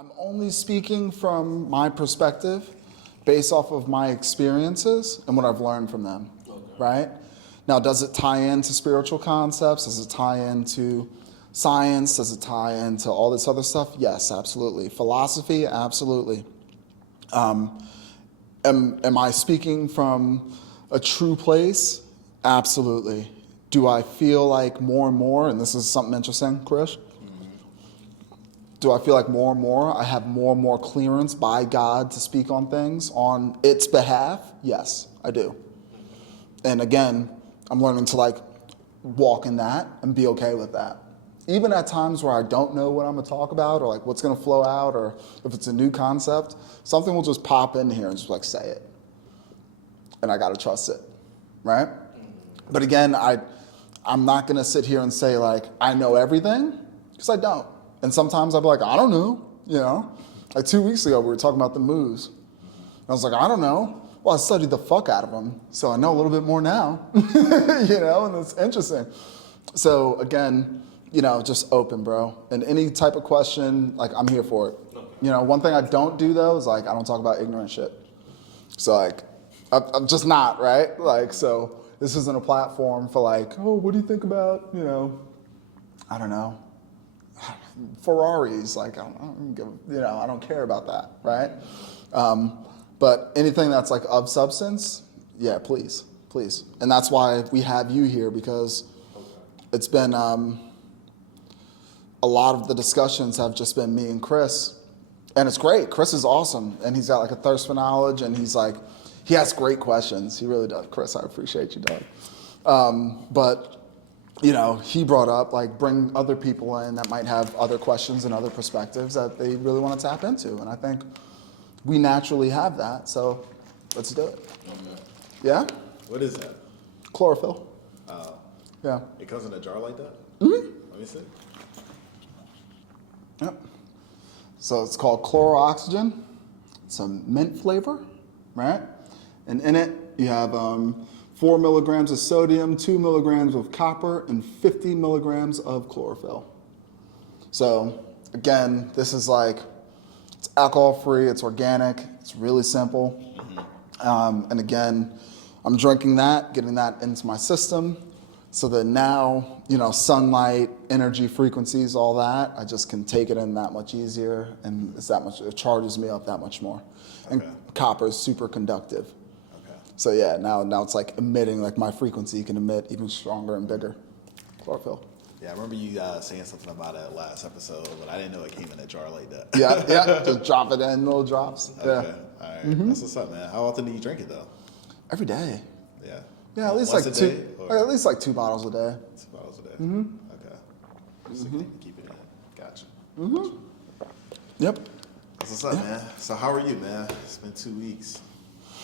I'm only speaking from my perspective based off of my experiences and what I've learned from them, right? Now, does it tie into spiritual concepts? Does it tie into science? Does it tie into all this other stuff? Yes, absolutely. Philosophy, absolutely. Am I speaking from a true place? Absolutely. Do I feel like more and more, and this is something interesting, Krish? Do I feel like more and more I have more and more clearance by God to speak on things on its behalf? Yes, I do. And again, I'm learning to like walk in that and be okay with that. Even at times where I don't know what I'm gonna talk about or like what's gonna flow out or if it's a new concept, something will just pop in here and just like say it. And I gotta trust it, right? But again, I'm not gonna sit here and say like, I know everything, because I don't. And sometimes I'll be like, I don't know, you know? Like 2 weeks ago, we were talking about the moves. And I was like, I don't know. Well, I studied the fuck out of them, so I know a little bit more now, you know, and it's interesting. So again, you know, just open, bro. And any type of question, like I'm here for it. You know, one thing I don't do though is like, I don't talk about ignorant shit. So like, I'm just not, right? Like, so this isn't a platform for like, oh, what do you think about, you know, I don't know, Ferraris, like I don't give, you know, I don't care about that, right? But anything that's like of substance, yeah, please. And that's why we have you here, because it's been a lot of the discussions have just been me and Chris, and it's great. Chris is awesome, and he's got like a thirst for knowledge, and he's like, he asks great questions. He really does. Chris, I appreciate you, dog. But you know, he brought up like bring other people in that might have other questions and other perspectives that they really want to tap into. And I think we naturally have that. So let's do it. Okay. Yeah? What is that? Chlorophyll. Oh. Yeah. It comes in a jar like that? Mm-hmm. Let me see. Yep. So it's called chlorooxygen. It's a mint flavor, right? And in it, you have 4 milligrams of sodium, 2 milligrams of copper, and 50 milligrams of chlorophyll. So again, this is like, it's alcohol-free, it's organic, it's really simple. And again, I'm drinking that, getting that into my system, so that now, you know, sunlight, energy, frequencies, all that, I just can take it in that much easier, and it's that much, it charges me up that much more. And copper is super conductive. So yeah, now it's like emitting, like my frequency can emit even stronger and bigger. Chlorophyll. Yeah, I remember you saying something about it last episode, but I didn't know it came in a jar like that. Yeah, just drop it in little drops. Okay, Yeah. all right. That's what's up, man. How often do you drink it though? Every day. Yeah. Yeah, at least Once like a two. day, or- Like at least like 2 bottles a day. 2 bottles a day. Okay. Just to keep it in. Gotcha. Yep. That's what's up, man. So how are you, man? It's been 2 weeks.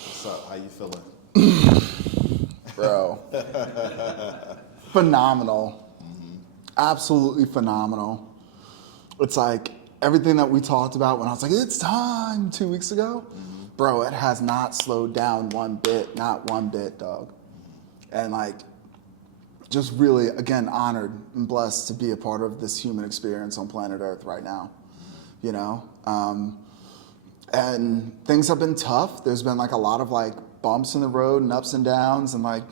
What's up? How you feeling? Bro. Phenomenal. Absolutely phenomenal. It's like everything that we talked about when I was like, it's time 2 weeks ago. Bro, it has not slowed down one bit, not one bit, dog. And like, just really, again, honored and blessed to be a part of this human experience on planet Earth right now, you know? And things have been tough. There's been like a lot of like bumps in the road and ups and downs and like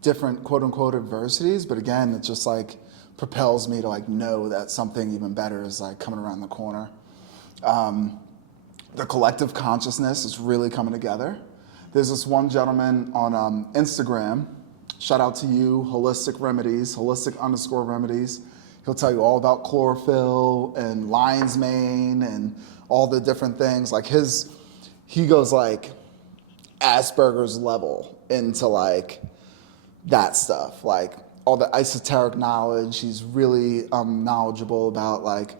different quote unquote adversities. But again, it just like propels me to like know that something even better is like coming around the corner. The collective consciousness is really coming together. There's this one gentleman on Instagram, shout out to you, Holistic _remedies. He'll tell you all about chlorophyll and lion's mane and all the different things. Like he goes like Asperger's level into like that stuff, like all the esoteric knowledge. He's really knowledgeable about like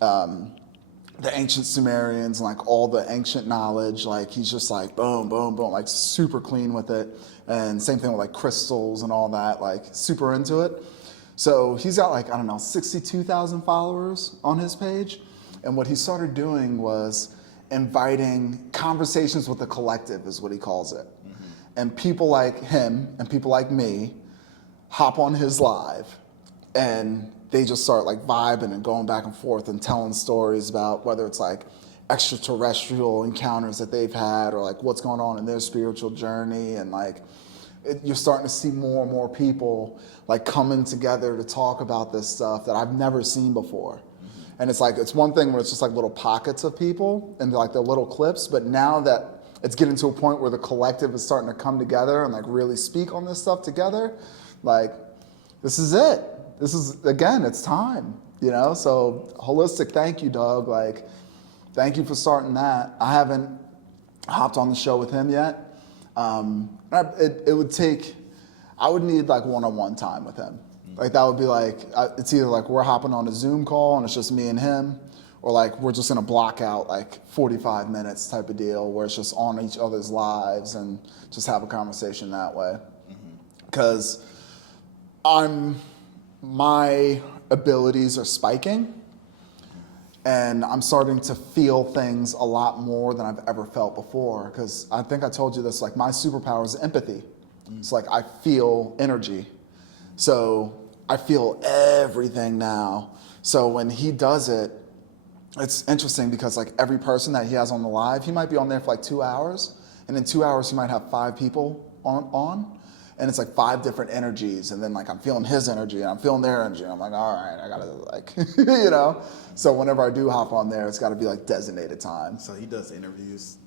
the ancient Sumerians and like all the ancient knowledge. Like he's just like boom, boom, boom, like super clean with it. And same thing with like crystals and all that, like super into it. So he's got like, I don't know, 62,000 followers on his page. And what he started doing was inviting conversations with the collective, is what he calls it. And people like him and people like me hop on his live, and they just start like vibing and going back and forth and telling stories about whether it's like extraterrestrial encounters that they've had or like what's going on in their spiritual journey. And like you're starting to see more and more people like coming together to talk about this stuff that I've never seen before. And it's like, it's one thing where it's just like little pockets of people and like the little clips, but now that it's getting to a point where the collective is starting to come together and like really speak on this stuff together, like this is it. This is, again, it's time, you know? So Holistic, thank you, Doug. Like, thank you for starting that. I haven't hopped on the show with him yet. It would take, I would need like one-on-one time with him. Like that would be like, it's either like we're hopping on a Zoom call and it's just me and him, or like we're just gonna block out like 45 minutes type of deal where it's just on each other's lives and just have a conversation that way. Because my abilities are spiking and I'm starting to feel things a lot more than I've ever felt before. Because I think I told you this, like my superpower is empathy. It's like I feel energy. So I feel everything now. So when he does it, it's interesting because like every person that he has on the live, he might be on there for like 2 hours. And in 2 hours, he might have 5 people on. And it's like 5 different energies. And then like I'm feeling his energy and I'm feeling their energy. And I'm like, all right, I gotta like, you know? So whenever I do hop on there, it's gotta be like designated time. So he does interviews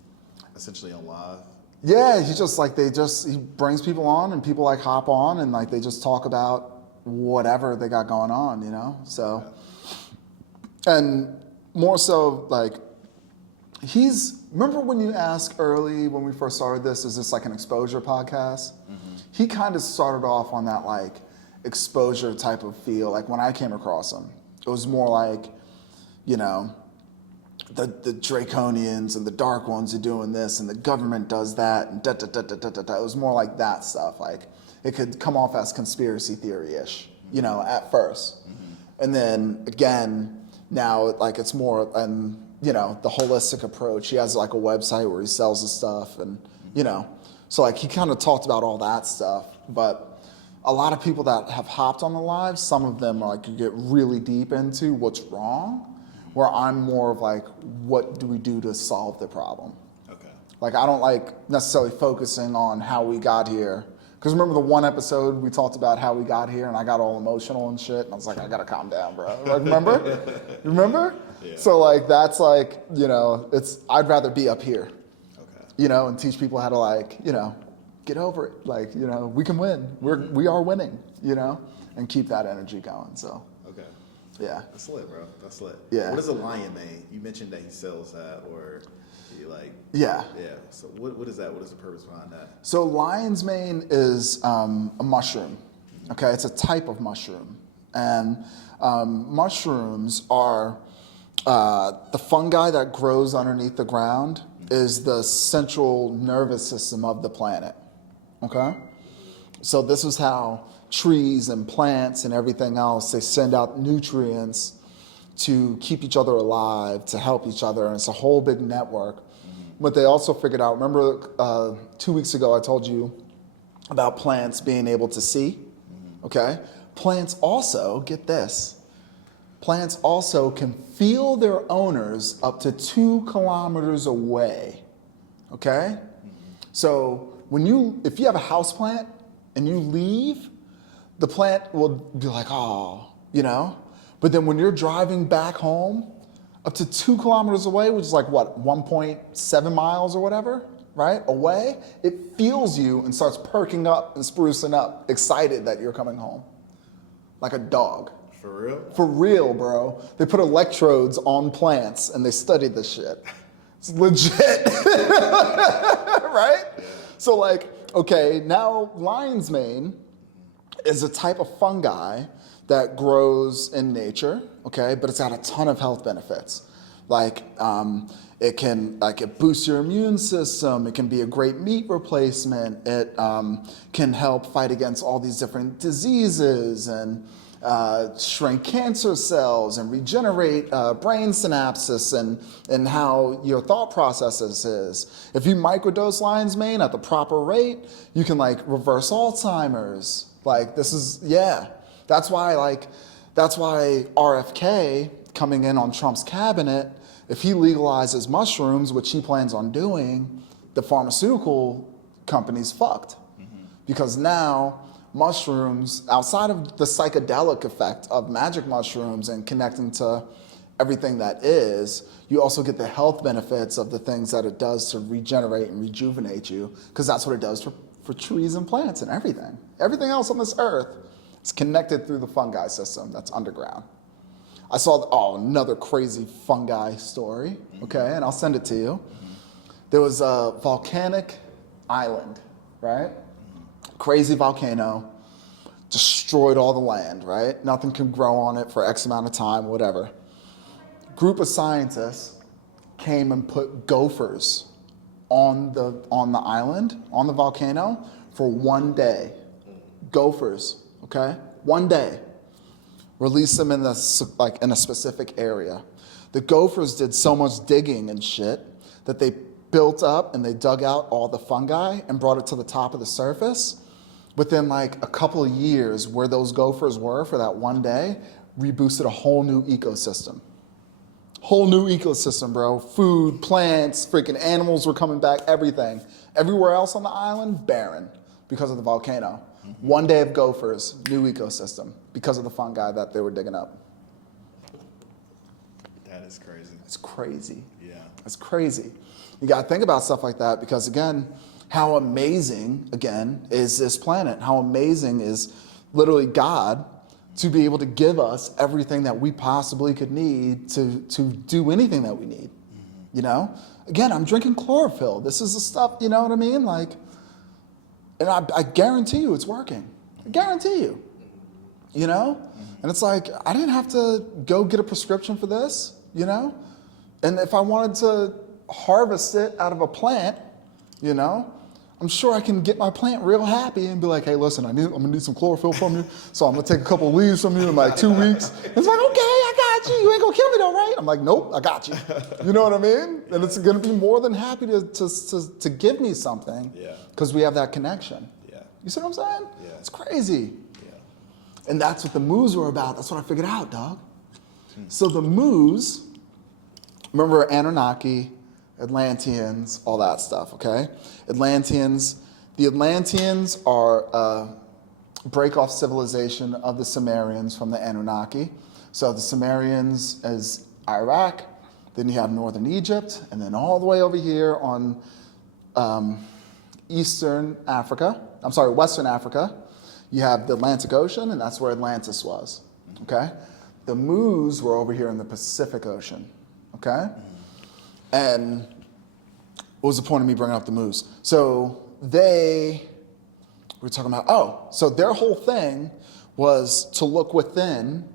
essentially on live? Yeah, he brings people on and people like hop on and like they just talk about whatever they got going on, you know? So, and more so like, remember when you asked early when we first started this, is this like an exposure podcast? He kind of started off on that like exposure type of feel. Like when I came across him, it was more like, you know, the draconians and the dark ones are doing this and the government does that and It was more like that stuff. Like it could come off as conspiracy theory-ish, you know, at first. And then again, now like it's more, you know, the holistic approach. He has like a website where he sells his stuff and, you know, so like he kind of talked about all that stuff. But a lot of people that have hopped on the live, some of them are like, you get really deep into what's wrong, where I'm more of like, what do we do to solve the problem? Okay. Like I don't like necessarily focusing on how we got here. Because remember the one episode we talked about how we got here and I got all emotional and shit and I was like, I gotta calm down, bro. Like, remember? Yeah. So like, that's like, you know, I'd rather be up here, you know, and teach people how to like, you know, get over it. Like, you know, we can win. We are winning, you know, and keep that energy going, so. Okay. Yeah. That's lit, bro. That's lit. Yeah. What is a lion mane? You mentioned that he sells that or he like. Yeah. Yeah. So what is that? What is the purpose behind that? So lion's mane is a mushroom. Okay, it's a type of mushroom. And mushrooms are the fungi that grows underneath the ground is the central nervous system of the planet. Okay? So this is how trees and plants and everything else, they send out nutrients to keep each other alive, to help each other, and it's a whole big network. But they also figured out, remember 2 weeks ago I told you about plants being able to see? Okay? Plants also, get this, plants also can feel their owners up to 2 kilometers away. Okay? So if you have a house plant and you leave, the plant will be like, oh, you know? But then when you're driving back home, up to 2 kilometers away, which is like what, 1.7 miles or whatever, right? Away, it feels you and starts perking up and sprucing up, excited that you're coming home. Like a dog. For real? For real, bro. They put electrodes on plants and they studied this shit. It's legit. Right? Yeah. So like, okay, now lion's mane is a type of fungi that grows in nature, okay, but it's got a ton of health benefits. Like it boosts your immune system, it can be a great meat replacement, it can help fight against all these different diseases and shrink cancer cells and regenerate brain synapses and how your thought processes is. If you microdose lion's mane at the proper rate, you can like reverse Alzheimer's. Like this is, yeah. That's why like That's why RFK coming in on Trump's cabinet, if he legalizes mushrooms, which he plans on doing, the pharmaceutical company's fucked. Because now mushrooms, outside of the psychedelic effect of magic mushrooms and connecting to everything that is, you also get the health benefits of the things that it does to regenerate and rejuvenate you, because that's what it does for trees and plants and everything. Everything else on this earth is connected through the fungi system that's underground. I saw, another crazy fungi story, okay, and I'll send it to you. There was a volcanic island, right? Crazy volcano, destroyed all the land, right? Nothing can grow on it for X amount of time, whatever. Group of scientists came and put gophers on the island, on the volcano, for 1 day. Gophers, okay? 1 day. Release them in a specific area. The gophers did so much digging and shit that they built up and they dug out all the fungi and brought it to the top of the surface. Within like a couple of years, where those gophers were for that 1 day, reboosted a whole new ecosystem. Whole new ecosystem, bro. Food, plants, freaking animals were coming back, everything. Everywhere else on the island, barren because of the volcano. 1 day of gophers, new ecosystem, because of the fungi that they were digging up. That is crazy. It's crazy. Yeah. It's crazy. You gotta think about stuff like that because, again, how amazing, again, is this planet? How amazing is literally God to be able to give us everything that we possibly could need to do anything that we need, you know? Again, I'm drinking chlorophyll. This is the stuff, you know what I mean? Like, and I guarantee you it's working. I guarantee you, you know? And it's like, I didn't have to go get a prescription for this, you know? And if I wanted to harvest it out of a plant, you know, I'm sure I can get my plant real happy and be like, hey, listen, I'm gonna need some chlorophyll from you, so I'm gonna take a couple of leaves from you in like 2 weeks. It's like, okay, I got you. You ain't gonna kill me though, right? I'm like, nope, I got you. You know what I mean? And it's gonna be more than happy to give me something, because we have that connection. Yeah. You see what I'm saying? Yeah. It's crazy. Yeah. And that's what the moos were about. That's what I figured out, dog. So the moos, remember Anunnaki, Atlanteans, all that stuff, okay? The Atlanteans are a break-off civilization of the Sumerians from the Anunnaki. So the Sumerians is Iraq, then you have northern Egypt, and then all the way over here on Western Africa, you have the Atlantic Ocean, and that's where Atlantis was, okay? The moos were over here in the Pacific Ocean, okay? And what was the point of me bringing up the moose? So we were talking about, so their whole thing was to look within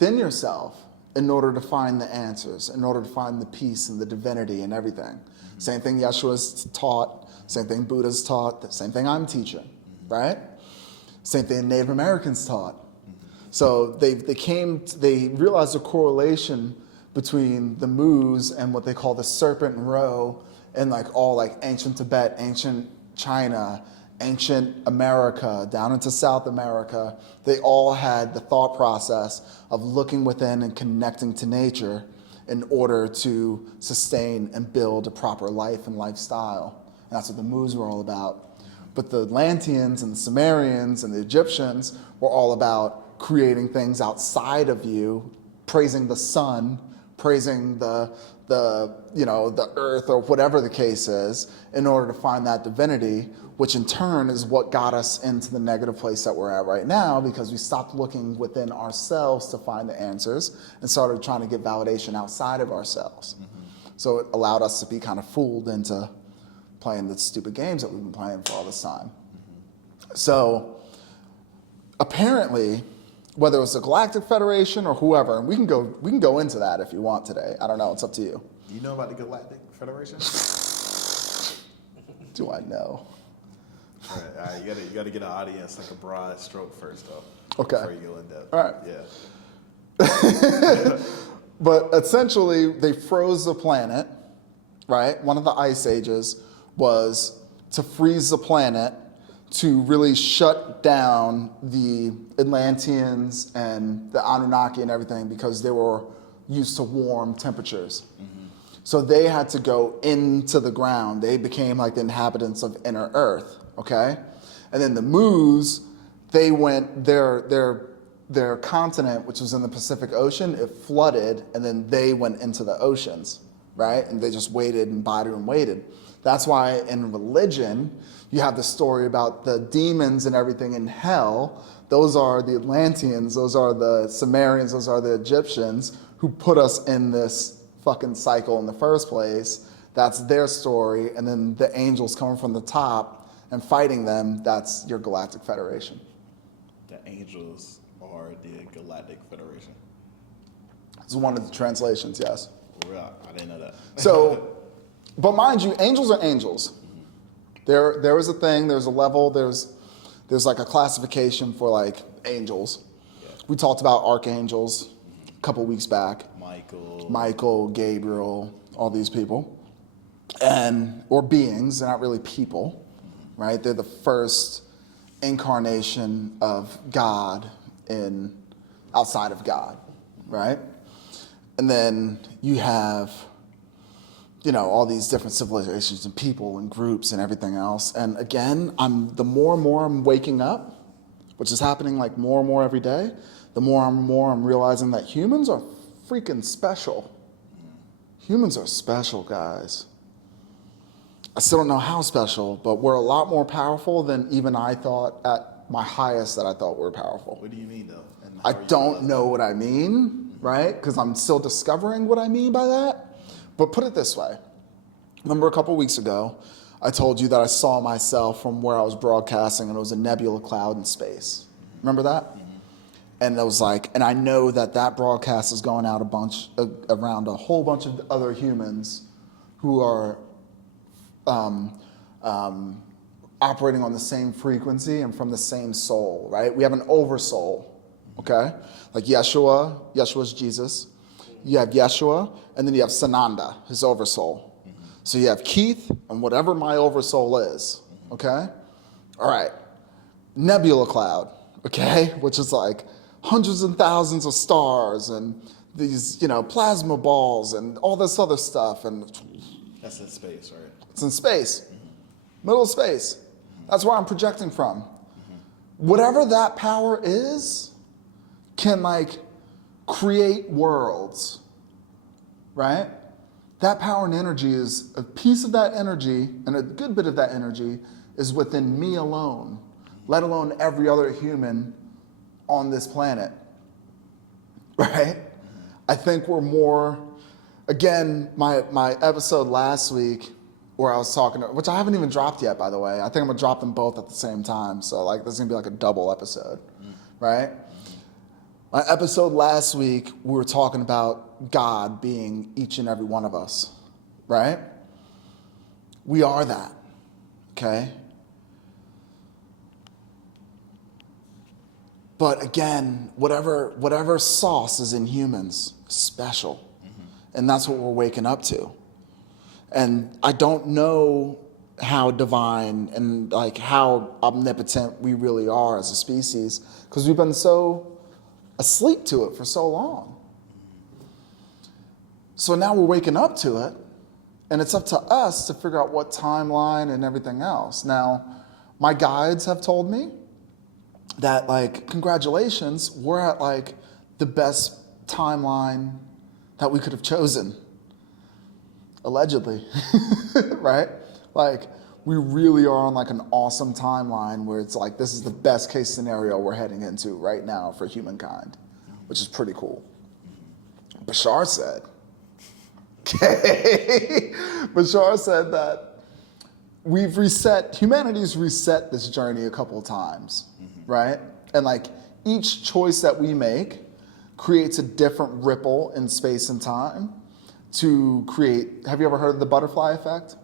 yourself in order to find the answers, in order to find the peace and the divinity and everything. Same thing Yeshua's taught, same thing Buddha's taught, same thing I'm teaching, right? Same thing Native Americans taught. So they realized a correlation between the moos and what they call the serpent row in like all like ancient Tibet, ancient China, ancient America, down into South America. They all had the thought process of looking within and connecting to nature in order to sustain and build a proper life and lifestyle. And that's what the moos were all about. But the Atlanteans and the Sumerians and the Egyptians were all about creating things outside of you, praising the sun, praising the earth or whatever the case is, in order to find that divinity, which in turn is what got us into the negative place that we're at right now, because we stopped looking within ourselves to find the answers and started trying to get validation outside of ourselves. So it allowed us to be kind of fooled into playing the stupid games that we've been playing for all this time. So apparently, whether it was the Galactic Federation or whoever, and we can go into that if you want today. I don't know, it's up to you. Do you know about the Galactic Federation? Do I know? All right, you gotta get an audience like a broad stroke first though. Okay. Before you go in depth. All right. Yeah. But essentially, they froze the planet, right? One of the ice ages was to freeze the planet to really shut down the Atlanteans and the Anunnaki and everything because they were used to warm temperatures. So they had to go into the ground. They became like the inhabitants of inner Earth, okay? And then the Moos, they went, their continent, which was in the Pacific Ocean, it flooded, and then they went into the oceans, right? And they just waited and bided and waited. That's why in religion, you have the story about the demons and everything in hell. Those are the Atlanteans, those are the Sumerians, those are the Egyptians who put us in this fucking cycle in the first place. That's their story. And then the angels coming from the top and fighting them, that's your Galactic Federation. The angels are the Galactic Federation. It's one of the translations, yes. Wow, I didn't know that. So, but mind you, angels are angels. There is a thing, there's a level, there's like a classification for like angels. Yeah. We talked about archangels a couple weeks back. Michael, Gabriel, all these people. Or beings, they're not really people, right? They're the first incarnation of God outside of God, right? And then you have, all these different civilizations and people and groups and everything else. And again, the more and more I'm waking up, which is happening like more and more every day, the more and more I'm realizing that humans are freaking special. Humans are special, guys. I still don't know how special, but we're a lot more powerful than even I thought at my highest that I thought we were powerful. What do you mean, though? And I don't know what I mean, right? Because I'm still discovering what I mean by that. But put it this way. Remember a couple weeks ago, I told you that I saw myself from where I was broadcasting and it was a nebula cloud in space. Remember that? Mm-hmm. And it was like, and I know that broadcast is going out around a whole bunch of other humans who are operating on the same frequency and from the same soul, right? We have an oversoul, okay? Like Yeshua's Jesus. You have Yeshua, and then you have Sananda, his oversoul. So you have Keith and whatever my oversoul is, okay? All right, nebula cloud, okay? Which is like hundreds and thousands of stars and these, plasma balls and all this other stuff. And that's in space, right? It's in space, middle of space. That's where I'm projecting from. Whatever that power is can create worlds, right? That power and energy is a piece of that energy, and a good bit of that energy is within me alone, let alone every other human on this planet, right? I think we're more, again, my episode last week where I was talking, which I haven't even dropped yet, by the way. I think I'm gonna drop them both at the same time. So this is gonna be like a double episode, right? My episode last week, we were talking about God being each and every one of us, right? We are that, okay? But again, whatever sauce is in humans is special. And that's what we're waking up to. And I don't know how divine and how omnipotent we really are as a species because we've been so asleep to it for so long. So now we're waking up to it, and it's up to us to figure out what timeline and everything else. Now, my guides have told me that congratulations, we're at the best timeline that we could have chosen. Allegedly, right? We really are on an awesome timeline where it's this is the best case scenario we're heading into right now for humankind, which is pretty cool. Bashar said, Bashar said that humanity's reset this journey a couple of times, right? And each choice that we make creates a different ripple in space and time to create, have you ever heard of the butterfly effect?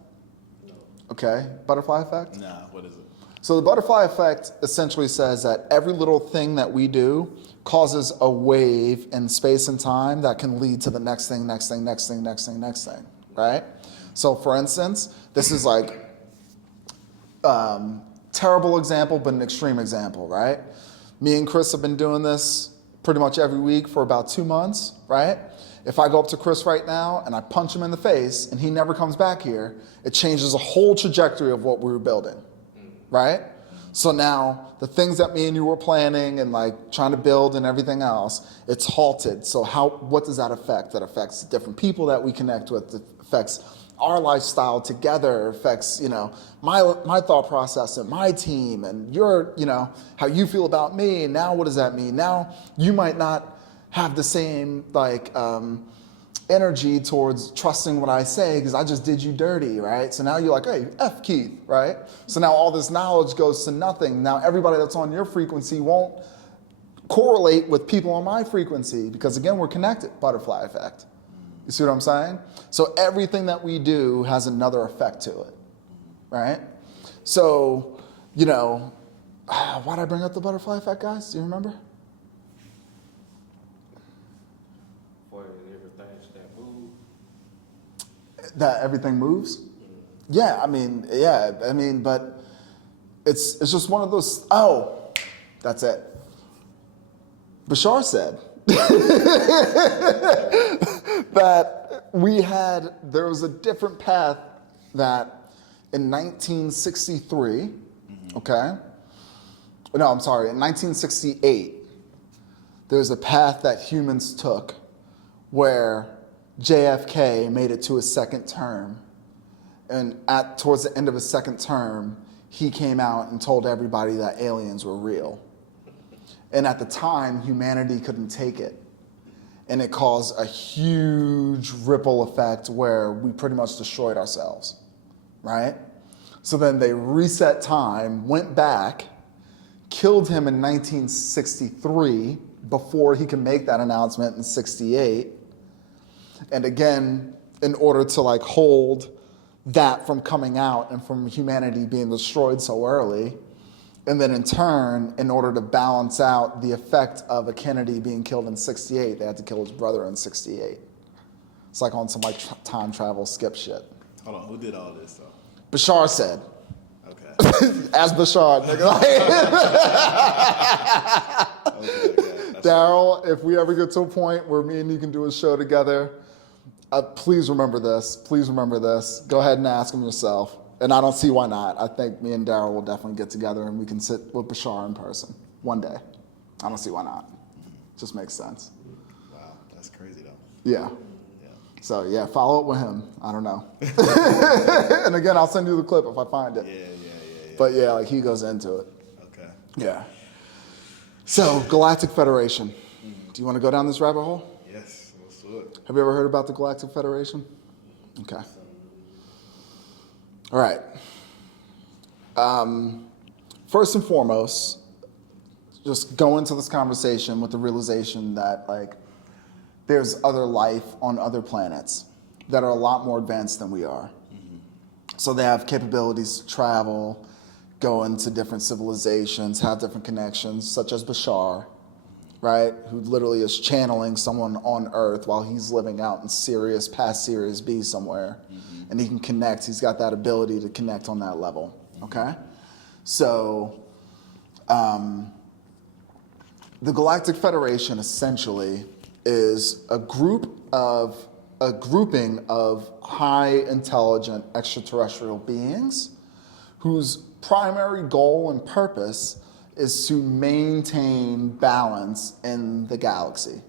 Okay, butterfly effect? Nah, what is it? So the butterfly effect essentially says that every little thing that we do causes a wave in space and time that can lead to the next thing, right? So for instance, this is terrible example, but an extreme example, right? Me and Chris have been doing this pretty much every week for about 2 months, right? If I go up to Chris right now and I punch him in the face and he never comes back here, it changes the whole trajectory of what we were building, right? So now the things that me and you were planning and like trying to build and everything else, it's halted. So what does that affect? That affects different people that we connect with. It affects our lifestyle together. It affects, my thought process and my team and your, how you feel about me. And now what does that mean? Now you might not have the same energy towards trusting what I say because I just did you dirty, right? So now you're like, hey, F Keith, right? So now all this knowledge goes to nothing. Now everybody that's on your frequency won't correlate with people on my frequency because again, we're connected, butterfly effect. You see what I'm saying? So everything that we do has another effect to it, right? So, why did I bring up the butterfly effect, guys? Do you remember? That everything moves? Yeah, but it's just one of those, that's it. Bashar said that there was a different path that in 1963, okay? No, I'm sorry, in 1968, there's a path that humans took where JFK made it to his second term. And towards the end of his second term, he came out and told everybody that aliens were real. And at the time, humanity couldn't take it. And it caused a huge ripple effect where we pretty much destroyed ourselves, right? So then they reset time, went back, killed him in 1963 before he could make that announcement in 68. And again, in order to hold that from coming out and from humanity being destroyed so early, and then in turn, in order to balance out the effect of a Kennedy being killed in 68, they had to kill his brother in 68. It's like on some time travel skip shit. Hold on, who did all this though? Bashar said. Okay. As Bashar, nigga. Daryl, if we ever get to a point where me and you can do a show together, please remember this. Please remember this. Go ahead and ask him yourself. And I don't see why not. I think me and Daryl will definitely get together and we can sit with Bashar in person one day. I don't see why not. Just makes sense. Wow, that's crazy though. Yeah. So yeah, follow up with him. I don't know. And again, I'll send you the clip if I find it. Yeah. But yeah, he goes into it. Okay. Yeah. So Galactic Federation. Do you want to go down this rabbit hole? Yes, let's do it. Have you ever heard about the Galactic Federation? Okay. All right. First and foremost, just go into this conversation with the realization that there's other life on other planets that are a lot more advanced than we are. Mm-hmm. So they have capabilities to travel, go into different civilizations, have different connections, such as Bashar, right? Who literally is channeling someone on Earth while he's living out in past Sirius B somewhere. Mm-hmm. And he can connect. He's got that ability to connect on that level, okay? So the Galactic Federation essentially is a grouping of high intelligent extraterrestrial beings whose primary goal and purpose is to maintain balance in the galaxy,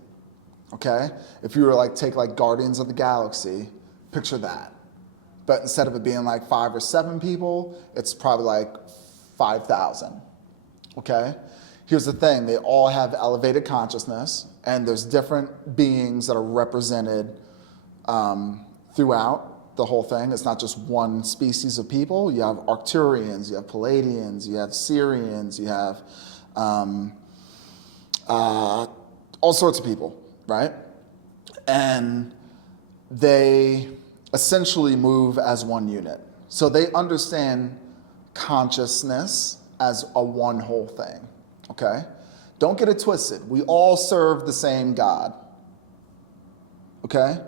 okay? If you were take Guardians of the Galaxy, picture that. But instead of it being 5 or 7 people, it's probably 5,000, okay? Here's the thing, they all have elevated consciousness, and there's different beings that are represented throughout the whole thing. It's not just one species of people. You have Arcturians, you have Palladians, you have Syrians, you have all sorts of people, right? And they essentially move as one unit. So they understand consciousness as a one whole thing, okay? Don't get it twisted. We all serve the same God, okay?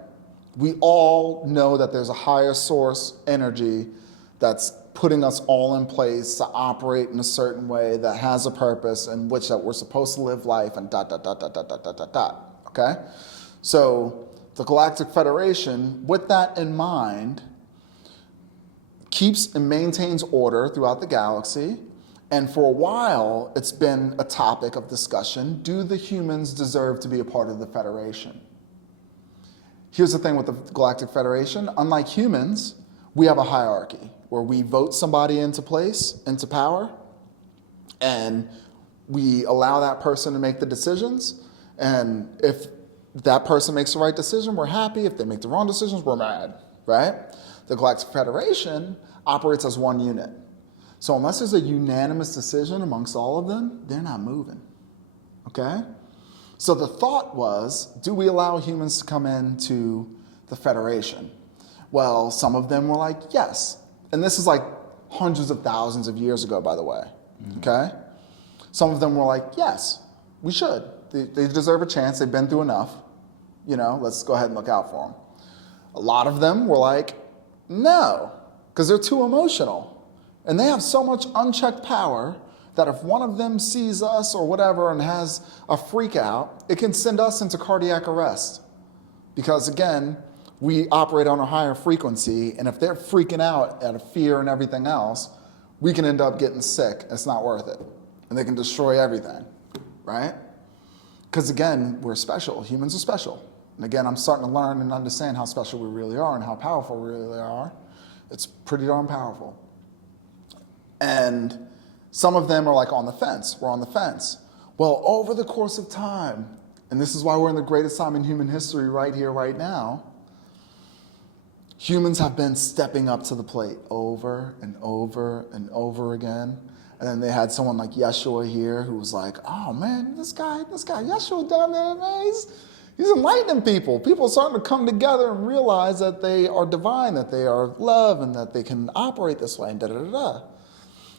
We all know that there's a higher source energy that's putting us all in place to operate in a certain way that has a purpose in which that we're supposed to live life and dot, dot, dot, dot, dot, dot, dot, dot, dot, okay? So the Galactic Federation, with that in mind, keeps and maintains order throughout the galaxy. And for a while, it's been a topic of discussion. Do the humans deserve to be a part of the Federation? Here's the thing with the Galactic Federation. Unlike humans, we have a hierarchy where we vote somebody into place, into power, and we allow that person to make the decisions. And if that person makes the right decision, we're happy. If they make the wrong decisions, we're mad, right? The Galactic Federation operates as one unit. So unless there's a unanimous decision amongst all of them, they're not moving, okay? So the thought was, do we allow humans to come into the Federation? Well, some of them were like, yes. And this is like hundreds of thousands of years ago, by the way, okay? Some of them were like, yes, we should. They deserve a chance. They've been through enough. You know, let's go ahead and look out for them. A lot of them were like, no, because they're too emotional. And they have so much unchecked power that if one of them sees us or whatever and has a freak out, it can send us into cardiac arrest. Because again, we operate on a higher frequency, and if they're freaking out out of fear and everything else, we can end up getting sick. It's not worth it. And they can destroy everything, right? Because again, we're special. Humans are special. And again, I'm starting to learn and understand how special we really are and how powerful we really are. It's pretty darn powerful. And some of them are like on the fence. We're on the fence. Well, over the course of time, and this is why we're in the greatest time in human history right here, right now, humans have been stepping up to the plate over and over and over again. And then they had someone like Yeshua here who was like, oh man, this guy Yeshua down there, man, he's enlightening people. People are starting to come together and realize that they are divine, that they are love, and that they can operate this way, and da-da-da-da.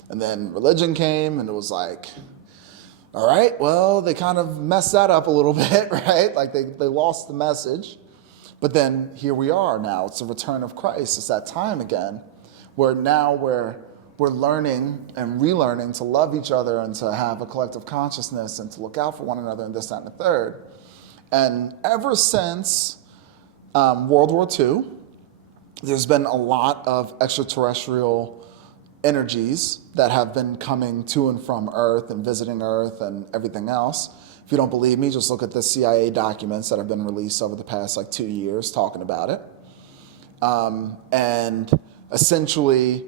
And then religion came, and it was like, all right, well, they kind of messed that up a little bit, right? Like they lost the message. But then here we are now. It's the return of Christ. It's that time again where now we're learning and relearning to love each other and to have a collective consciousness and to look out for one another and this, that, and the third. And ever since World War II, there's been a lot of extraterrestrial energies that have been coming to and from Earth and visiting Earth and everything else. If you don't believe me, just look at the CIA documents that have been released over the past 2 years talking about it. And essentially,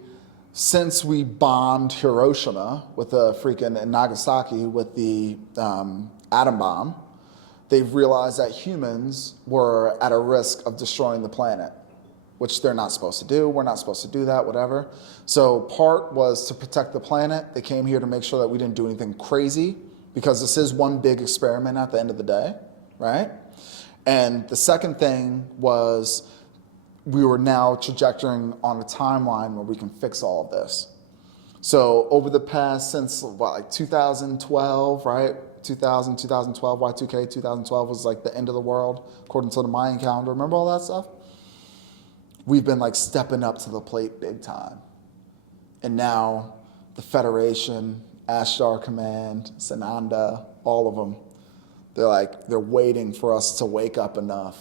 since we bombed Hiroshima with and Nagasaki with the atom bomb, they've realized that humans were at a risk of destroying the planet, which they're not supposed to do. We're not supposed to do that, whatever. So part was to protect the planet. They came here to make sure that we didn't do anything crazy, because this is one big experiment at the end of the day, right? And the second thing was we were now trajectorying on a timeline where we can fix all of this. So over the past, since 2012, right? 2012, Y2K, 2012 was the end of the world, according to the Mayan calendar. Remember all that stuff? We've been stepping up to the plate big time. And now the Federation, Ashtar Command, Sananda, all of them, they're waiting for us to wake up enough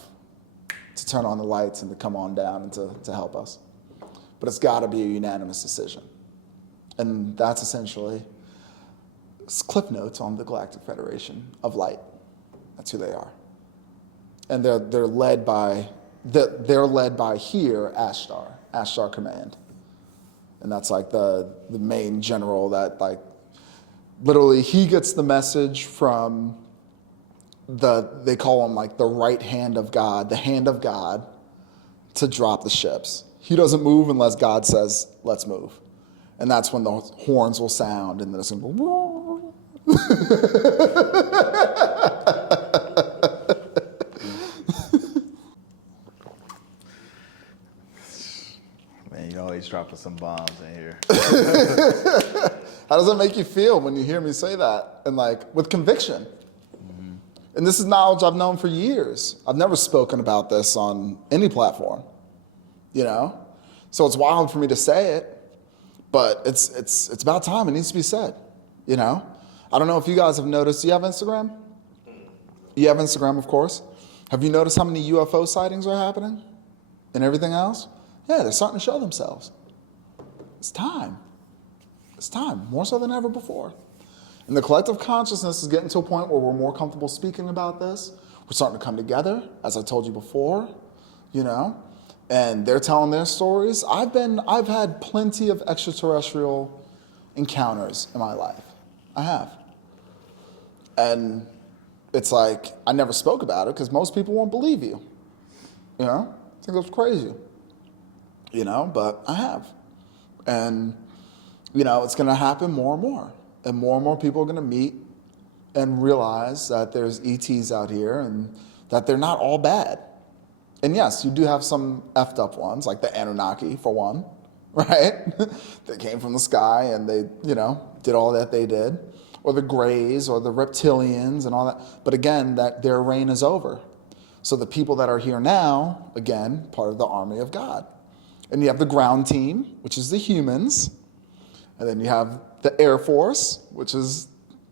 to turn on the lights and to come on down and to help us. But it's got to be a unanimous decision. And that's essentially cliff notes on the Galactic Federation of Light. That's who they are. And they're led by here Ashtar Command. And that's the main general that literally he gets the message from they call him the right hand of God, the hand of God, to drop the ships. He doesn't move unless God says, let's move. And that's when the horns will sound and then it's going to go, Man, you always dropping some bombs in here. How does it make you feel when you hear me say that? And with conviction. And this is knowledge I've known for years. I've never spoken about this on any platform, So it's wild for me to say it, But it's about time. It needs to be said, you know? I don't know if you guys have noticed. Do you have Instagram? You have Instagram, of course. Have you noticed how many UFO sightings are happening and everything else? Yeah, they're starting to show themselves. It's time. It's time, more so than ever before. And the collective consciousness is getting to a point where we're more comfortable speaking about this. We're starting to come together, as I told you before, you know, and they're telling their stories. I've had plenty of extraterrestrial encounters in my life. I have. And it's like, I never spoke about it because most people won't believe you. You know, I think that's crazy. You know, but I have. And, you know, it's going to happen more and more. And more people are going to meet and realize that there's ETs out here and that they're not all bad. And yes, you do have some effed up ones, like the Anunnaki, for one, right? They came from the sky and they, you know, did all that they did. Or the Greys or the reptilians and all that. But again, that their reign is over. So the people that are here now, again, part of the army of God. And you have the ground team, which is the humans. And then you have the Air Force, which is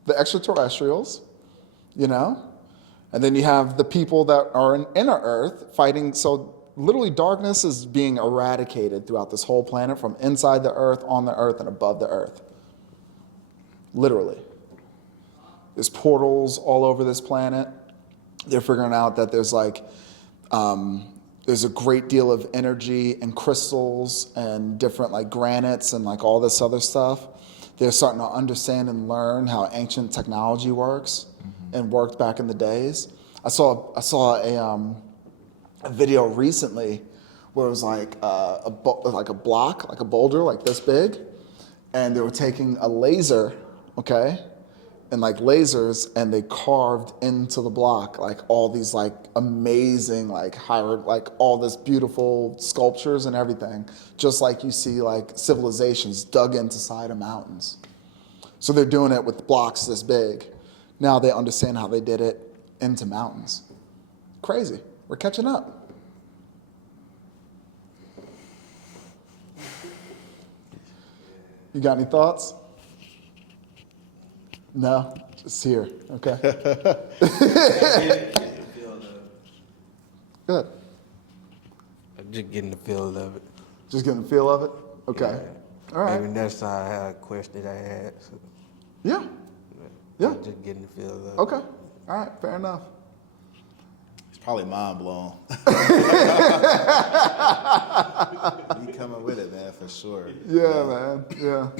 the extraterrestrials, you know? And then you have the people that are in inner Earth fighting. So literally darkness is being eradicated throughout this whole planet from inside the Earth, on the Earth, and above the Earth. Literally. There's portals all over this planet. They're figuring out that there's like, there's a great deal of energy and crystals and different like granites and like all this other stuff. They're starting to understand and learn how ancient technology works and worked back in the days. I saw a video recently where it was like a block, like a boulder, like this big, and they were taking a laser, okay, and like lasers, and they carved into the block like all these like amazing like all this beautiful sculptures and everything, just like you see like civilizations dug into side of mountains. So they're doing it with blocks this big. Now they understand how they did it into mountains. Crazy. We're catching up. You got any thoughts? No, just here. Okay. Good. I'm just getting the feel of it. Just getting the feel of it? Okay. Yeah. All right. Maybe that's how I had a question that I had. So, Yeah. Yeah. I'm just getting the feel of it. Okay. All right. Fair enough. It's probably mind blown. You coming with it, man, for sure. Yeah, man. Yeah.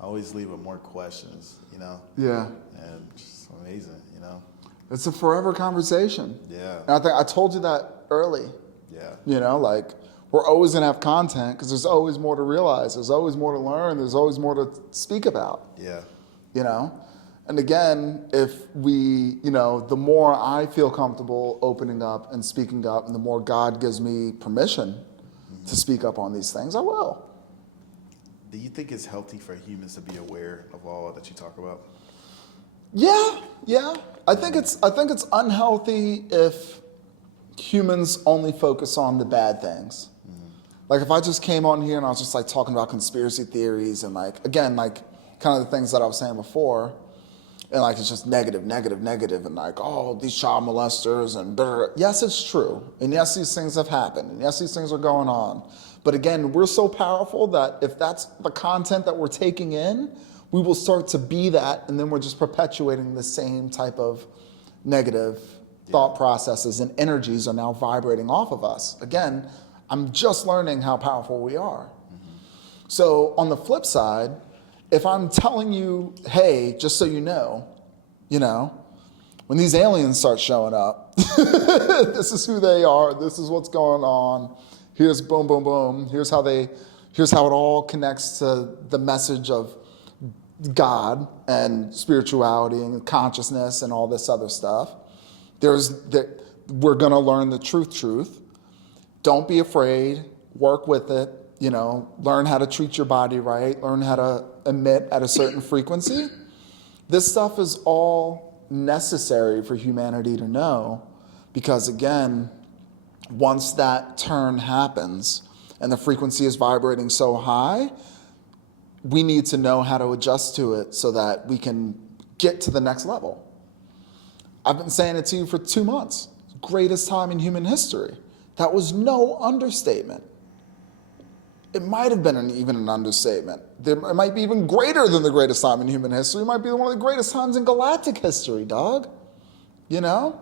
I always leave with more questions, you know? Yeah. And it's amazing, you know? It's a forever conversation. Yeah. And I think I told you that early. Yeah. You know, like we're always going to have content because there's always more to realize. There's always more to learn. There's always more to speak about. Yeah. You know? And again, if we, you know, the more I feel comfortable opening up and speaking up and the more God gives me permission to speak up on these things, I will. Do you think it's healthy for humans to be aware of all that you talk about? Yeah. I think it's unhealthy if humans only focus on the bad things. Like if I just came on here and I was just like talking about conspiracy theories and like, again, like kind of the things that I was saying before, and like it's just negative, and like, oh, these child molesters and brr. Yes, it's true. And yes, these things have happened. And yes, these things are going on. But again, we're so powerful that if that's the content that we're taking in, we will start to be that, and then we're just perpetuating the same type of negative thought processes and energies are now vibrating off of us. Again, I'm just learning how powerful we are. So on the flip side, if I'm telling you, hey, just so you know, when these aliens start showing up, this is who they are, this is what's going on, here's boom, boom, boom, here's how it all connects to the message of God and spirituality and consciousness and all this other stuff. We're gonna learn the truth. Don't be afraid, work with it, learn how to treat your body right, learn how to emit at a certain frequency. This stuff is all necessary for humanity to know because, again, once that turn happens and the frequency is vibrating so high, we need to know how to adjust to it so that we can get to the next level. I've been saying it to you for 2 months. Greatest time in human history. That was no understatement. It might have been even an understatement. It might be even greater than the greatest time in human history. It might be one of the greatest times in galactic history, dog. You know?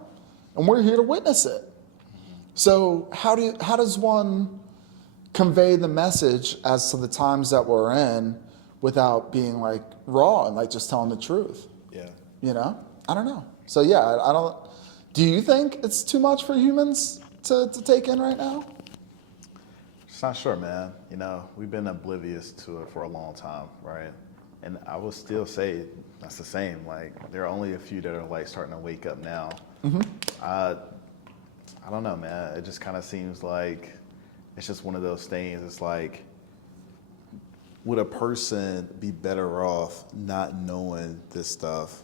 And we're here to witness it. So how does one convey the message as to the times that we're in without being like raw and like just telling the truth? Yeah. You know? I don't know. So yeah, I don't. Do you think it's too much for humans to take in right now? Just not sure, man. You know, we've been oblivious to it for a long time, right? And I would still say that's the same. Like, there are only a few that are like starting to wake up now. Mm-hmm. I don't know, man. It just kind of seems like it's just one of those things. It's like, would a person be better off not knowing this stuff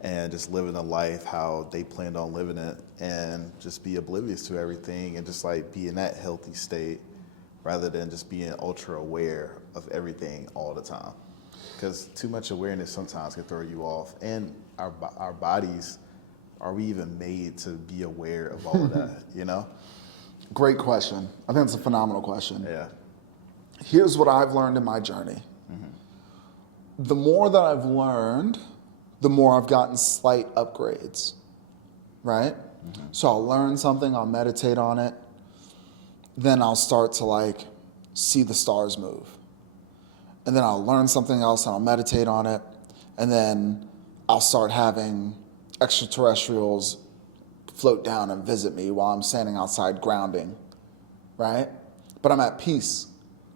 and just living a life how they planned on living it and just be oblivious to everything and just like be in that healthy state rather than just being ultra aware of everything all the time? Because too much awareness sometimes can throw you off. And our bodies, are we even made to be aware of all of that, you know? Great question. I think it's a phenomenal question. Yeah. Here's what I've learned in my journey. Mm-hmm. The more that I've learned, the more I've gotten slight upgrades, right? Mm-hmm. So I'll learn something, I'll meditate on it, then I'll start to like see the stars move. And then I'll learn something else and I'll meditate on it, and then I'll start having extraterrestrials float down and visit me while I'm standing outside grounding, right? But I'm at peace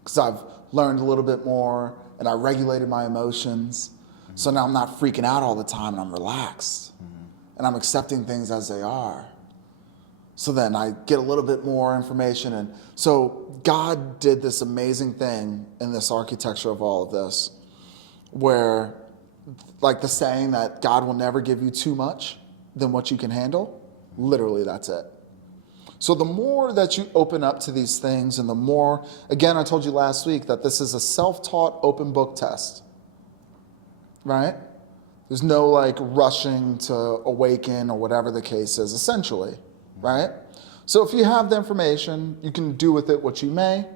because I've learned a little bit more and I regulated my emotions. So now I'm not freaking out all the time and I'm relaxed. And I'm accepting things as they are. So then I get a little bit more information. And so God did this amazing thing in this architecture of all of this, where like the saying that God will never give you too much than what you can handle, literally that's it. So the more that you open up to these things and the more, again, I told you last week that this is a self-taught open book test. Right? There's no like rushing to awaken or whatever the case is, essentially, right? So if you have the information, you can do with it what you may.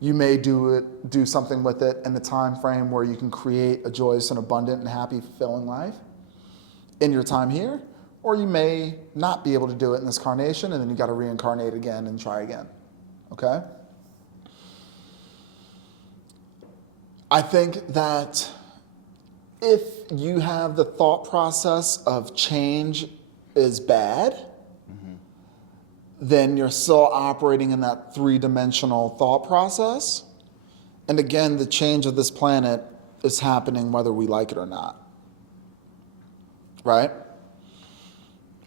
You may do something with it in the time frame where you can create a joyous and abundant and happy, fulfilling life in your time here, or you may not be able to do it in this carnation, and then you got to reincarnate again and try again. Okay? I think that if you have the thought process of change is bad, then you're still operating in that three-dimensional thought process. And again, the change of this planet is happening whether we like it or not. Right?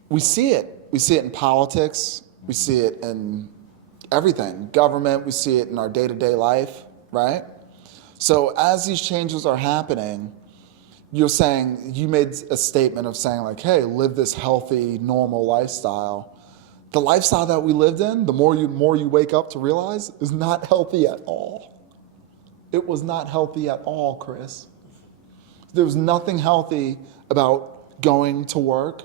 We see it. We see it in politics. We see it in everything. Government, we see it in our day-to-day life, right? So as these changes are happening, you're saying, you made a statement of saying like, hey, live this healthy, normal lifestyle. The lifestyle that we lived in, the more you wake up to realize, is not healthy at all. It was not healthy at all, Chris. There was nothing healthy about going to work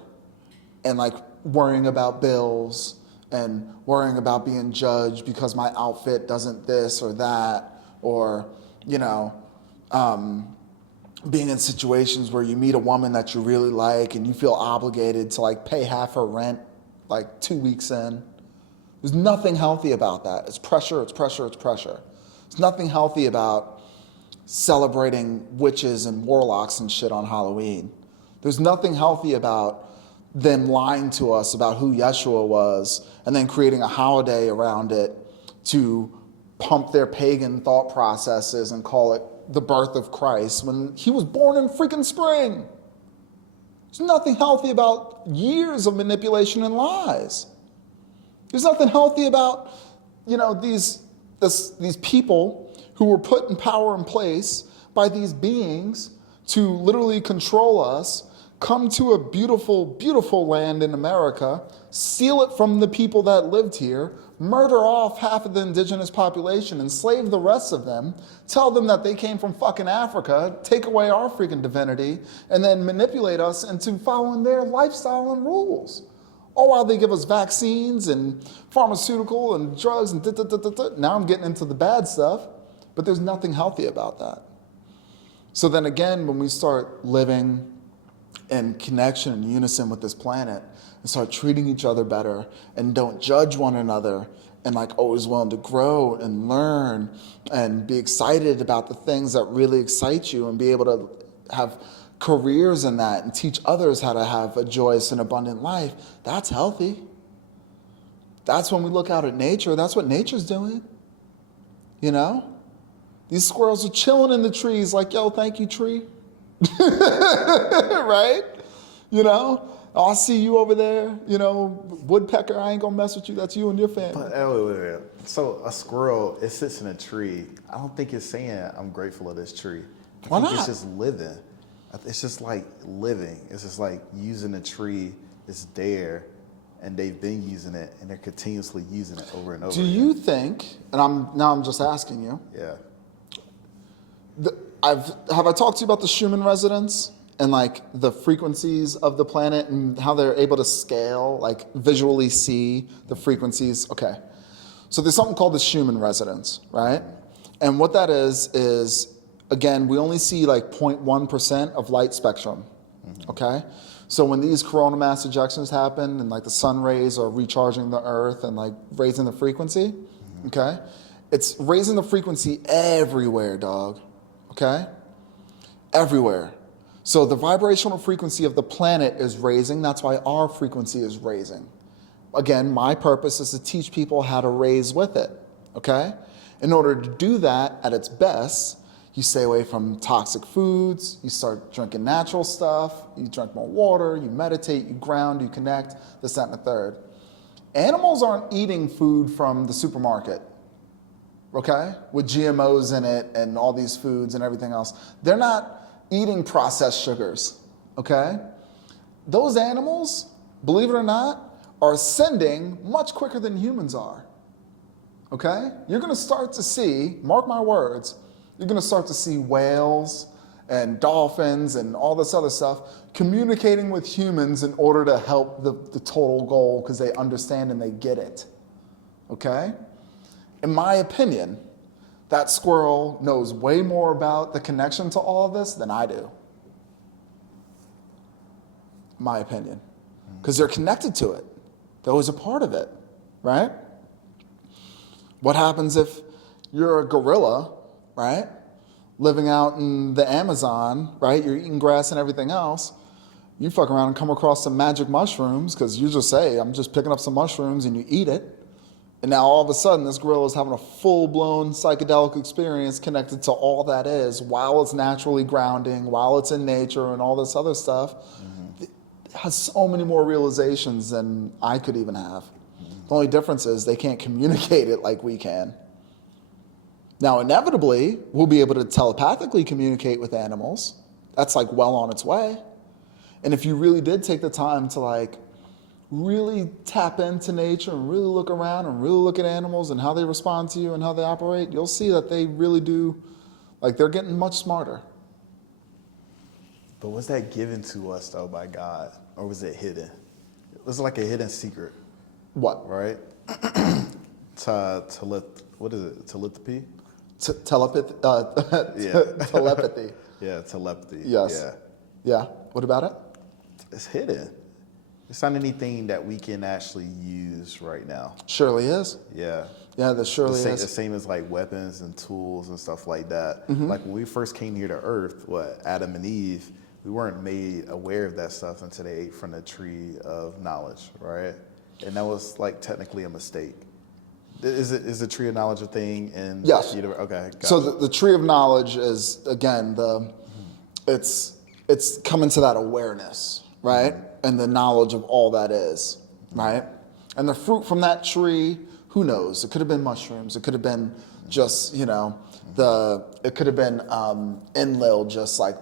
and like worrying about bills and worrying about being judged because my outfit doesn't this or that, or, you know, being in situations where you meet a woman that you really like and you feel obligated to like pay half her rent like 2 weeks in. There's nothing healthy about that. It's pressure, it's pressure, it's pressure. There's nothing healthy about celebrating witches and warlocks and shit on Halloween. There's nothing healthy about them lying to us about who Yeshua was and then creating a holiday around it to pump their pagan thought processes and call it the birth of Christ when he was born in freaking spring. There's nothing healthy about years of manipulation and lies. There's nothing healthy about, you know, these people who were put in power and place by these beings to literally control us, come to a beautiful, beautiful land in America, steal it from the people that lived here, murder off half of the indigenous population, enslave the rest of them, tell them that they came from fucking Africa, take away our freaking divinity, and then manipulate us into following their lifestyle and rules. All while they give us vaccines and pharmaceutical and drugs and da-da-da-da-da. Now I'm getting into the bad stuff, but there's nothing healthy about that. So then again, when we start living in connection and unison with this planet and start treating each other better and don't judge one another and like always willing to grow and learn and be excited about the things that really excite you and be able to have careers in that and teach others how to have a joyous and abundant life, that's healthy. That's when we look out at nature. That's what nature's doing. You know? These squirrels are chilling in the trees like, yo, thank you, tree. Right? You know? Oh, I see you over there, you know, woodpecker, I ain't gonna mess with you. That's you and your family. But, wait. So a squirrel, it sits in a tree. I don't think it's saying I'm grateful of this tree. Why not? It's just living. It's just like living. It's just like using a tree. It's there, and they've been using it, and they're continuously using it over and over. Do you think, and I'm just asking you, Yeah. have I talked to you about the Schumann resonance and like the frequencies of the planet and how they're able to scale, like visually see the frequencies? Okay. So there's something called the Schumann resonance, right? And what that is again, we only see like 0.1% of light spectrum, okay? So when these coronal mass ejections happen and like the sun rays are recharging the earth and like raising the frequency, okay? It's raising the frequency everywhere, dog, okay? Everywhere. So the vibrational frequency of the planet is raising. That's why our frequency is raising. Again, my purpose is to teach people how to raise with it, okay? In order to do that at its best, you stay away from toxic foods, you start drinking natural stuff, you drink more water, you meditate, you ground, you connect, this, that, and the third. Animals aren't eating food from the supermarket, okay? With GMOs in it and all these foods and everything else. They're not eating processed sugars, okay? Those animals, believe it or not, are ascending much quicker than humans are, okay? You're gonna start to see, mark my words, you're gonna start to see whales and dolphins and all this other stuff communicating with humans in order to help the total goal because they understand and they get it, okay? In my opinion, that squirrel knows way more about the connection to all of this than I do. My opinion. Because they're connected to it. They're always a part of it, right? What happens if you're a gorilla, right? Living out in the Amazon, right? You're eating grass and everything else. You fuck around and come across some magic mushrooms because you just say, I'm just picking up some mushrooms and you eat it. And now all of a sudden this gorilla is having a full-blown psychedelic experience connected to all that is while it's naturally grounding, while it's in nature and all this other stuff. It has so many more realizations than I could even have. The only difference is they can't communicate it like we can. Now, inevitably, we'll be able to telepathically communicate with animals. That's like well on its way. And if you really did take the time to like really tap into nature and really look around and really look at animals and how they respond to you and how they operate, you'll see that they really do, like they're getting much smarter. But was that given to us though by God, or was it hidden? It was like a hidden secret. What? Right? What is it? Telepathy? Telepathy. Yeah. Telepathy. Yeah, telepathy. Yes. Yeah. Yeah. What about it? It's hidden. It's not anything that we can actually use right now. Surely is. Yeah. Yeah, there surely The is. same as like weapons and tools and stuff like that. Mm-hmm. Like when we first came here to Earth, Adam and Eve, we weren't made aware of that stuff until they ate from the tree of knowledge, right? And that was like technically a mistake. Is the tree of knowledge a thing? And Yes. Okay. So gotcha. the tree of knowledge is again it's coming to that awareness, right? And the knowledge of all that is, right? And the fruit from that tree, who knows? It could have been mushrooms. It could have been just, it could have been Enlil just like,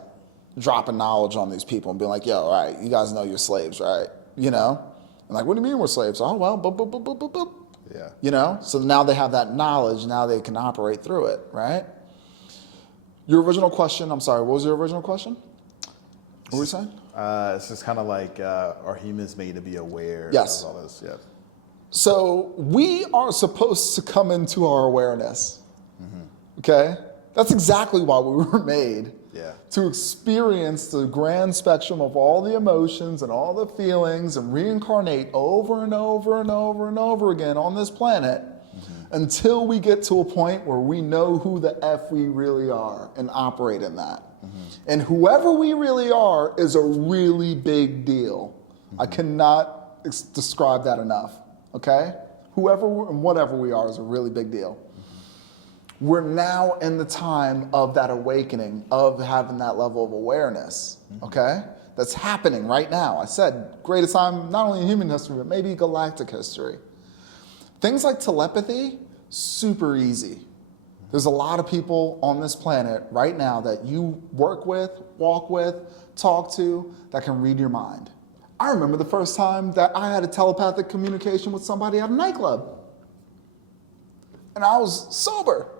dropping knowledge on these people and being like, yo, all right, you guys know you're slaves, right? You know? And like, what do you mean we're slaves? Oh, well, boop, boop, boop, boop, boop, boop. Yeah. You know? So now they have that knowledge, now they can operate through it, right? Your original question, I'm sorry, what was your original question? What were you saying? It's just kind of like, are humans made to be aware Yes. of all this? Yeah. So we are supposed to come into our awareness, okay? That's exactly why we were made. Yeah. To experience the grand spectrum of all the emotions and all the feelings and reincarnate over and over and over and over again on this planet until we get to a point where we know who the F we really are and operate in that. And whoever we really are is a really big deal. I cannot describe that enough, okay? Whoever and whatever we are is a really big deal. We're now in the time of that awakening, of having that level of awareness, okay? That's happening right now. I said, greatest time, not only in human history, but maybe galactic history. Things like telepathy, super easy. There's a lot of people on this planet right now that you work with, walk with, talk to, that can read your mind. I remember the first time that I had a telepathic communication with somebody at a nightclub. And I was sober.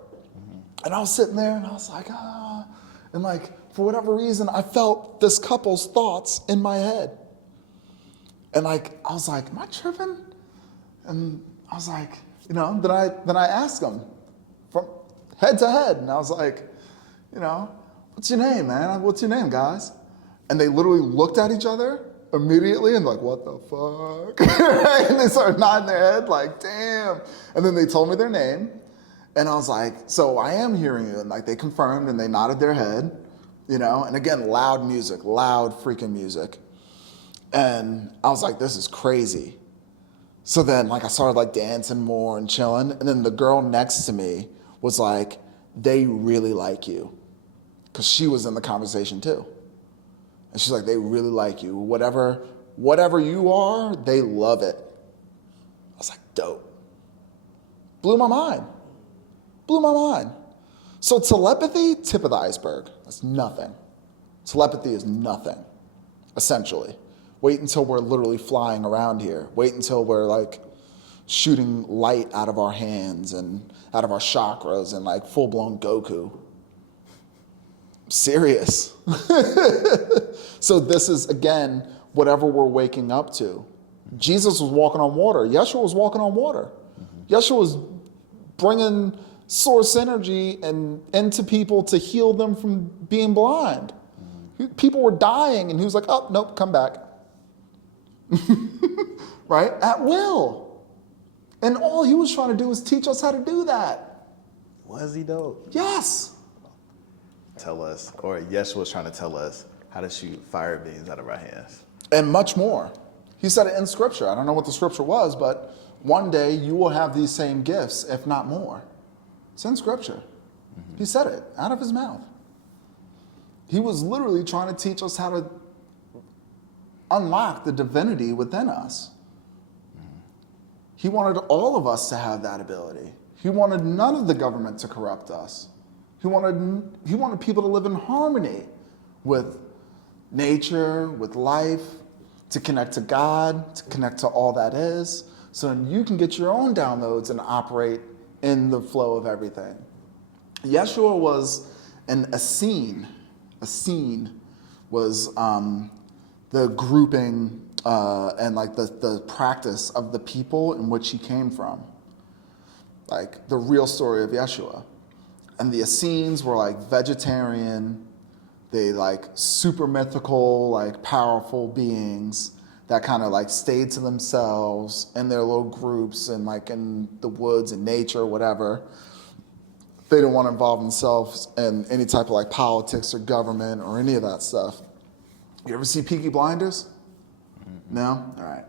And I was sitting there and I was like, and like, for whatever reason, I felt this couple's thoughts in my head. And like, I was like, am I tripping? And I was like, you know, then I asked them from head to head. And I was like, you know, what's your name, man? What's your name, guys? And they literally looked at each other immediately and like, what the fuck? And they started nodding their head like, damn. And then they told me their name. And I was like, so I am hearing you. And like they confirmed and they nodded their head, you know, and again, loud music, loud freaking music. And I was like, this is crazy. So then like I started like dancing more and chilling. And then the girl next to me was like, they really like you. Cause she was in the conversation too. And she's like, they really like you. Whatever you are, they love it. I was like, dope. Blew my mind. So telepathy, tip of the iceberg. That's nothing. Telepathy is nothing, essentially. Wait until we're literally flying around here. Wait until we're like shooting light out of our hands and out of our chakras and like full-blown Goku. Serious. So this is, again, whatever we're waking up to. Jesus was walking on water. Yeshua was walking on water. Yeshua was bringing source energy and into people to heal them from being blind. People were dying and he was like, oh, nope, come back. Right? At will. And all he was trying to do was teach us how to do that. Was he though? Yes. Tell us, or Yeshua was trying to tell us how to shoot fire beams out of our hands. And much more. He said it in scripture. I don't know what the scripture was, but one day you will have these same gifts, if not more. It's in scripture. He said it out of his mouth. He was literally trying to teach us how to unlock the divinity within us. He wanted all of us to have that ability. He wanted none of the government to corrupt us. He wanted people to live in harmony with nature, with life, to connect to God, to connect to all that is, so then you can get your own downloads and operate in the flow of everything. Yeshua was an Essene. Essene was the grouping and like the practice of the people in which he came from. Like the real story of Yeshua. And the Essenes were like vegetarian, they like super mythical, like powerful beings that kind of like stayed to themselves in their little groups and like in the woods and nature or whatever. They didn't want to involve themselves in any type of like politics or government or any of that stuff. You ever see Peaky Blinders? No? All right.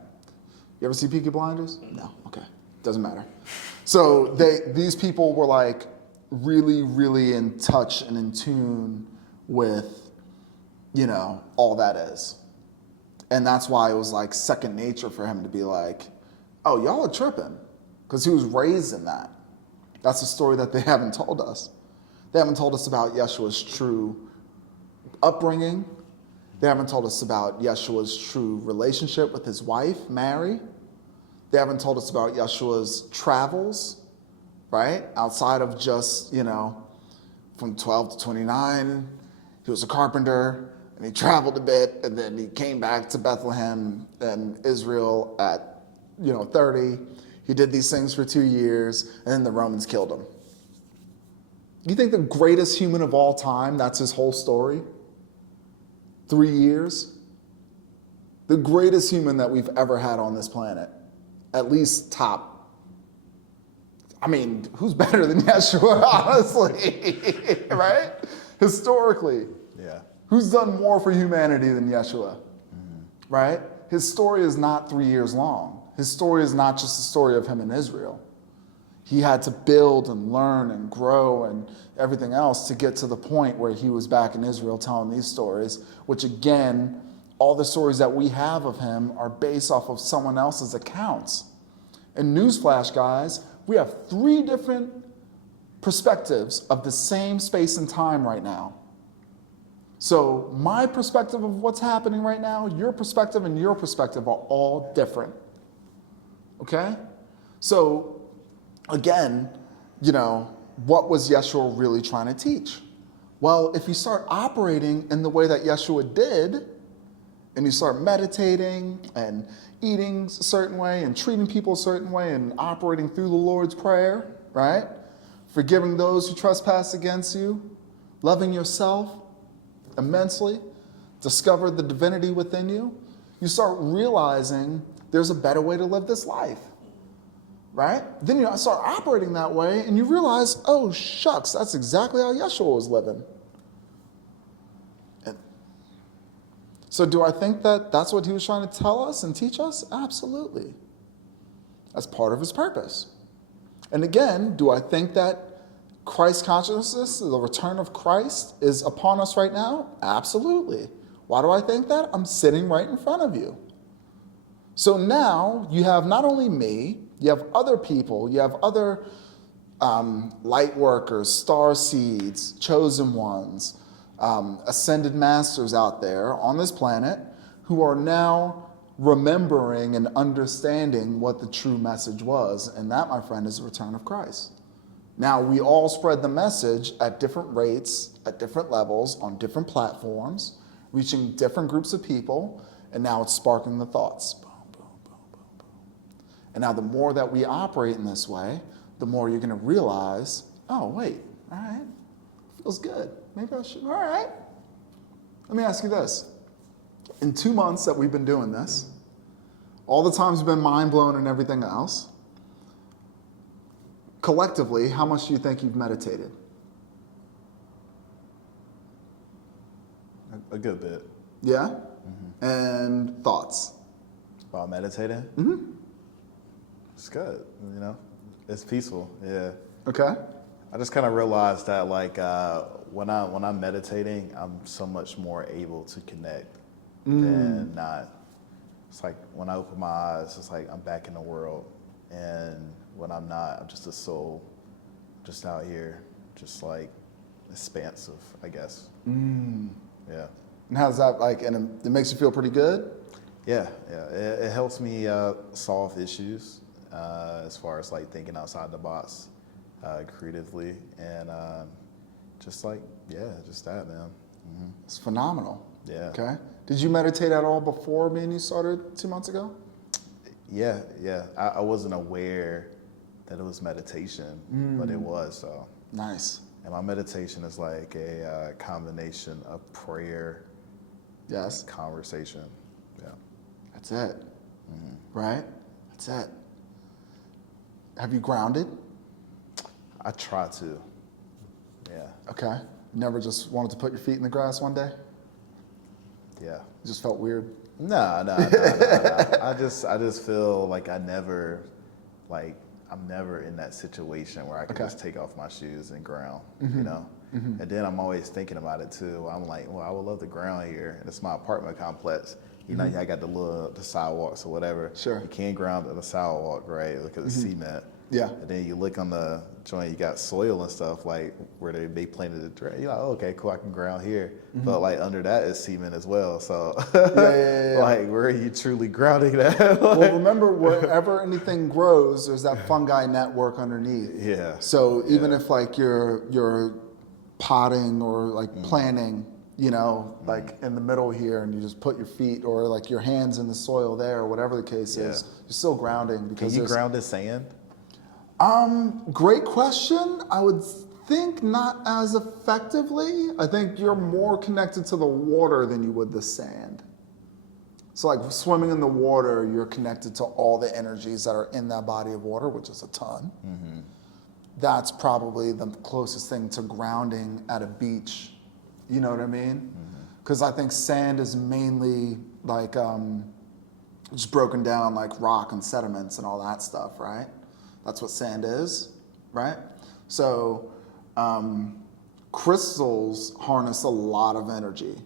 You ever see Peaky Blinders? No. Okay. Doesn't matter. So these people were like really, really in touch and in tune with, you know, all that is. And that's why it was like second nature for him to be like, oh, y'all are tripping. Because he was raised in that. That's a story that they haven't told us. They haven't told us about Yeshua's true upbringing, They haven't told us about Yeshua's true relationship with his wife, Mary. They haven't told us about Yeshua's travels, right? Outside of just, from 12 to 29, he was a carpenter, and he traveled a bit, and then he came back to Bethlehem and Israel at, 30. He did these things for 2 years, and then the Romans killed him. You think the greatest human of all time, that's his whole story? 3 years? The greatest human that we've ever had on this planet. At least top. I mean, who's better than Yeshua, honestly? Right? Historically. Yeah. Who's done more for humanity than Yeshua? Right? His story is not 3 years long. His story is not just the story of him in Israel. He had to build and learn and grow and everything else to get to the point where he was back in Israel telling these stories, which again, all the stories that we have of him are based off of someone else's accounts. And newsflash, guys, we have 3 different perspectives of the same space and time right now. So my perspective of what's happening right now, your perspective and your perspective are all different. Okay? So again, what was Yeshua really trying to teach? Well, if you start operating in the way that Yeshua did, and you start meditating and eating a certain way and treating people a certain way and operating through the Lord's Prayer, right? Forgiving those who trespass against you, loving yourself immensely, discover the divinity within you, you start realizing there's a better way to live this life, right? Then you start operating that way and you realize, oh, shucks, that's exactly how Yeshua was living. So do I think that that's what he was trying to tell us and teach us? Absolutely. That's part of his purpose. And again, do I think that Christ consciousness, the return of Christ, is upon us right now? Absolutely. Why do I think that? I'm sitting right in front of you. So now you have not only me, you have other people, you have other light workers, star seeds, chosen ones, ascended masters out there on this planet who are now remembering and understanding what the true message was. And that, my friend, is the return of Christ. Now, we all spread the message at different rates, at different levels, on different platforms, reaching different groups of people, and now it's sparking the thoughts. Boom, boom, boom, boom, boom. And now the more that we operate in this way, the more you're going to realize, oh, wait, all right, feels good. Maybe I should, all right. Let me ask you this. In 2 months that we've been doing this, all the times we've been mind blown and everything else, collectively, how much do you think you've meditated? A good bit. Yeah? And thoughts? About meditating? It's good, It's peaceful, yeah. Okay. I just kind of realized that, when I'm meditating, I'm so much more able to connect than not. It's like when I open my eyes, it's like I'm back in the world, and when I'm not, I'm just a soul, just out here, just like expansive, I guess. Yeah. And how's that like? And it makes you feel pretty good? Yeah. It helps me solve issues as far as like thinking outside the box creatively, and just that, man. It's phenomenal. Yeah. Okay. Did you meditate at all before me and you started 2 months ago? Yeah. I wasn't aware that it was meditation, but it was, so. Nice. And my meditation is like a combination of prayer, Yes. conversation. Yeah. That's it. Right? That's it. Have you grounded? I try to. Yeah. Okay. Never just wanted to put your feet in the grass one day? Yeah. It just felt weird? No. I just feel like I'm never in that situation where I can just take off my shoes and ground, And then I'm always thinking about it too. I'm like, well, I would love to ground here. And it's my apartment complex. I got the sidewalks or whatever. Sure. You can't ground on the sidewalk, right? Because it's cement. Yeah. And then you look on the joint, you got soil and stuff like where they planted it. You're like, oh, okay, cool, I can ground here. But like under that is semen as well. So like, where are you truly grounding that? Well, remember, wherever anything grows, there's that fungi network underneath. Yeah. So even if like you're potting or like planting, you know, like in the middle here, and you just put your feet or like your hands in the soil there, or whatever the case is, you're still grounding. Because can you ground in sand? Great question. I would think not as effectively. I think you're more connected to the water than you would the sand. So like swimming in the water, you're connected to all the energies that are in that body of water, which is a ton. That's probably the closest thing to grounding at a beach. You know what I mean? Because I think sand is mainly like just broken down like rock and sediments and all that stuff, right? That's what sand is, right? So crystals harness a lot of energy.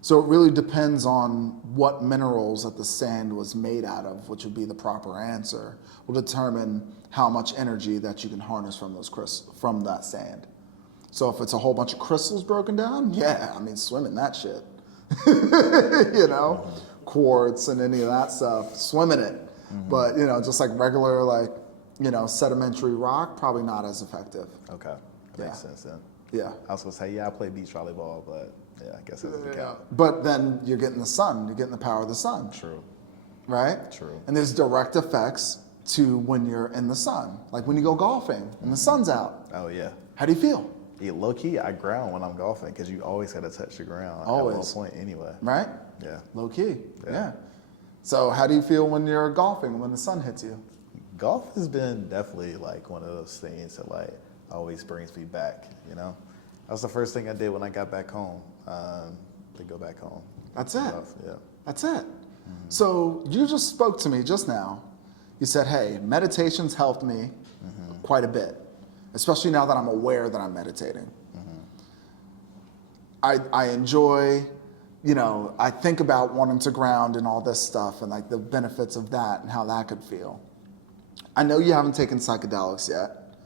So it really depends on what minerals that the sand was made out of, which would be the proper answer, will determine how much energy that you can harness from those from that sand. So if it's a whole bunch of crystals broken down, yeah, I mean, swim in that shit. You know, quartz and any of that stuff, swim in it. But, you know, just like regular, like, you know, sedimentary rock, probably not as effective. Okay, that makes sense then. Yeah. I was gonna say, yeah, I play beach volleyball, but yeah, I guess that doesn't count. But then you're getting the sun, you're getting the power of the sun. True. Right? True. And there's direct effects to when you're in the sun. Like when you go golfing and the sun's out. Oh yeah. How do you feel? Yeah, low key, I ground when I'm golfing because you always got to touch the ground Always. at one point anyway. Right? Yeah. Low key. Yeah. So how do you feel when you're golfing, when the sun hits you? Golf has been definitely like one of those things that like always brings me back, you know? That was the first thing I did when I got back home, to go back home. That's it. Yeah. That's it. So you just spoke to me just now. You said, hey, meditation's helped me quite a bit, especially now that I'm aware that I'm meditating. I enjoy, you know, I think about wanting to ground and all this stuff and like the benefits of that and how that could feel. I know you haven't taken psychedelics yet.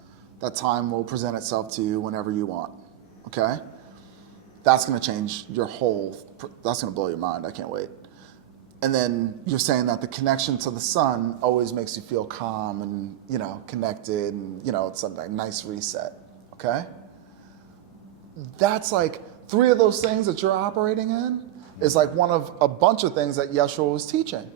That time will present itself to you whenever you want, okay? That's gonna change your whole, that's gonna blow your mind, I can't wait. And then you're saying that the connection to the sun always makes you feel calm and, you know, connected and, you know, it's a nice reset, okay? That's like 3 of those things that you're operating in is like one of a bunch of things that Yeshua was teaching.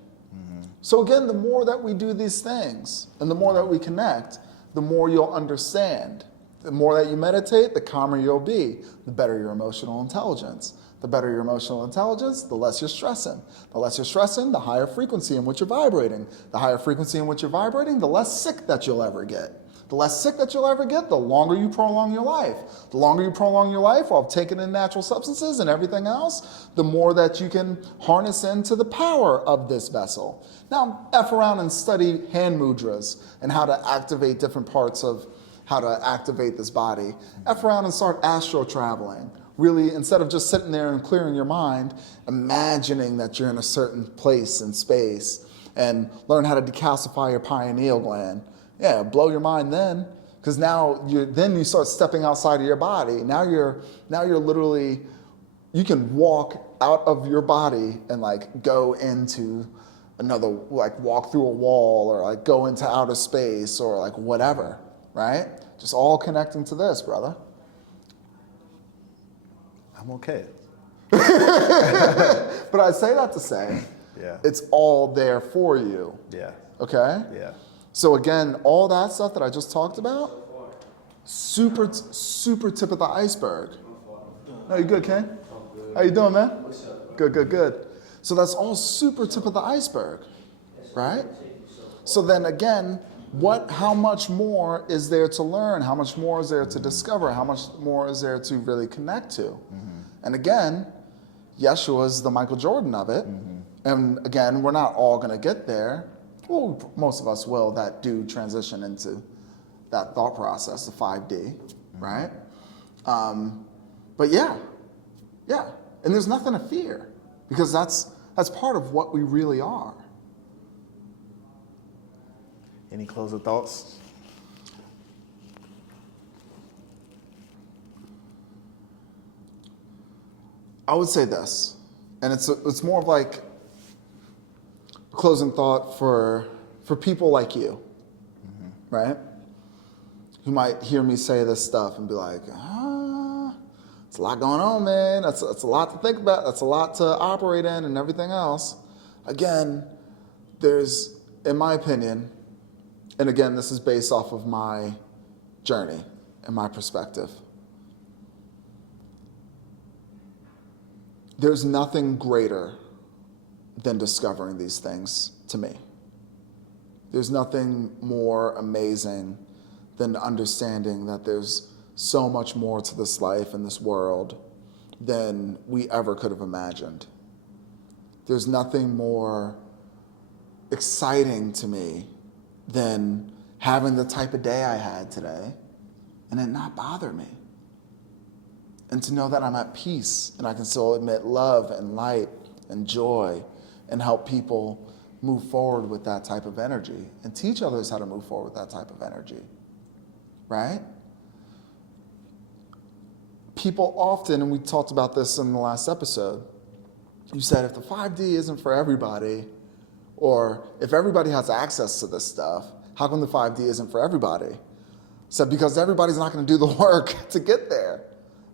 So again, the more that we do these things and the more that we connect, the more you'll understand. The more that you meditate, the calmer you'll be, the better your emotional intelligence. The better your emotional intelligence, the less you're stressing. The less you're stressing, the higher frequency in which you're vibrating. The higher frequency in which you're vibrating, the less sick that you'll ever get. The less sick that you'll ever get, the longer you prolong your life. The longer you prolong your life while taking in natural substances and everything else, the more that you can harness into the power of this vessel. Now, F around and study hand mudras and how to activate different parts of how to activate this body. F around and start astral traveling. Really, instead of just sitting there and clearing your mind, imagining that you're in a certain place and space and learn how to decalcify your pineal gland. Yeah, blow your mind then, because now you start stepping outside of your body. Now you're literally, you can walk out of your body and like go into another, like walk through a wall or like go into outer space or like whatever, right? Just all connecting to this, brother. I'm okay. But I say that to say, it's all there for you. Yeah. Okay? Yeah. So again, all that stuff that I just talked about, super tip of the iceberg. No, you good, Ken? How you doing, man? Good. So that's all super tip of the iceberg, right? So then again, how much more is there to learn? How much more is there to discover? How much more is there to really connect to? And again, Yeshua is the Michael Jordan of it. And again, we're not all gonna get there. Well, most of us will that do transition into that thought process, the 5D, right? But yeah. And there's nothing to fear because that's part of what we really are. Any closing thoughts? I would say this, and it's more of like a closing thought for people like you, right? Who might hear me say this stuff and be like, it's a lot going on, man. That's a lot to think about. That's a lot to operate in and everything else. Again, there's, in my opinion, and again, this is based off of my journey and my perspective. There's nothing greater than discovering these things to me. There's nothing more amazing than understanding that there's so much more to this life and this world than we ever could have imagined. There's nothing more exciting to me than having the type of day I had today and it not bother me. And to know that I'm at peace and I can still emit love and light and joy and help people move forward with that type of energy and teach others how to move forward with that type of energy, right? People often, and we talked about this in the last episode, you said if the 5D isn't for everybody, or if everybody has access to this stuff, how come the 5D isn't for everybody? So because everybody's not going to do the work to get there.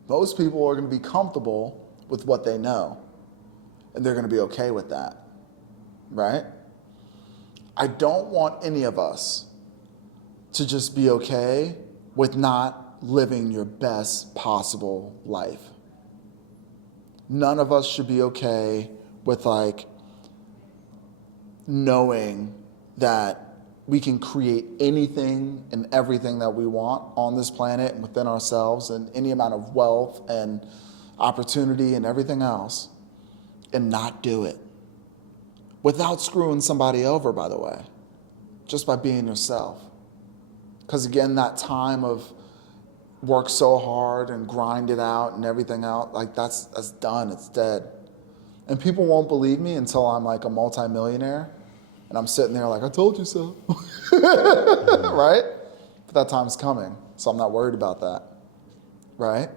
Most people are going to be comfortable with what they know, and they're going to be okay with that, right? I don't want any of us to just be okay with not living your best possible life. None of us should be okay with like knowing that we can create anything and everything that we want on this planet and within ourselves and any amount of wealth and opportunity and everything else and not do it without screwing somebody over, by the way, just by being yourself. Because again, that time of work so hard and grind it out and everything out, like that's done, it's dead. And people won't believe me until I'm like a multimillionaire and I'm sitting there like, I told you so, right? But that time's coming, so I'm not worried about that, right?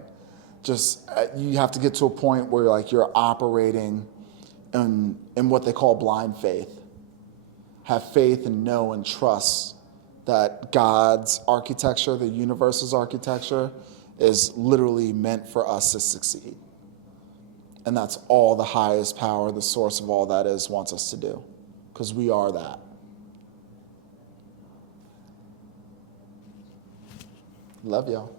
Just, you have to get to a point where like you're operating in what they call blind faith. Have faith and know and trust that God's architecture, the universe's architecture, is literally meant for us to succeed. And that's all the highest power, the source of all that is, wants us to do. Because we are that. Love y'all.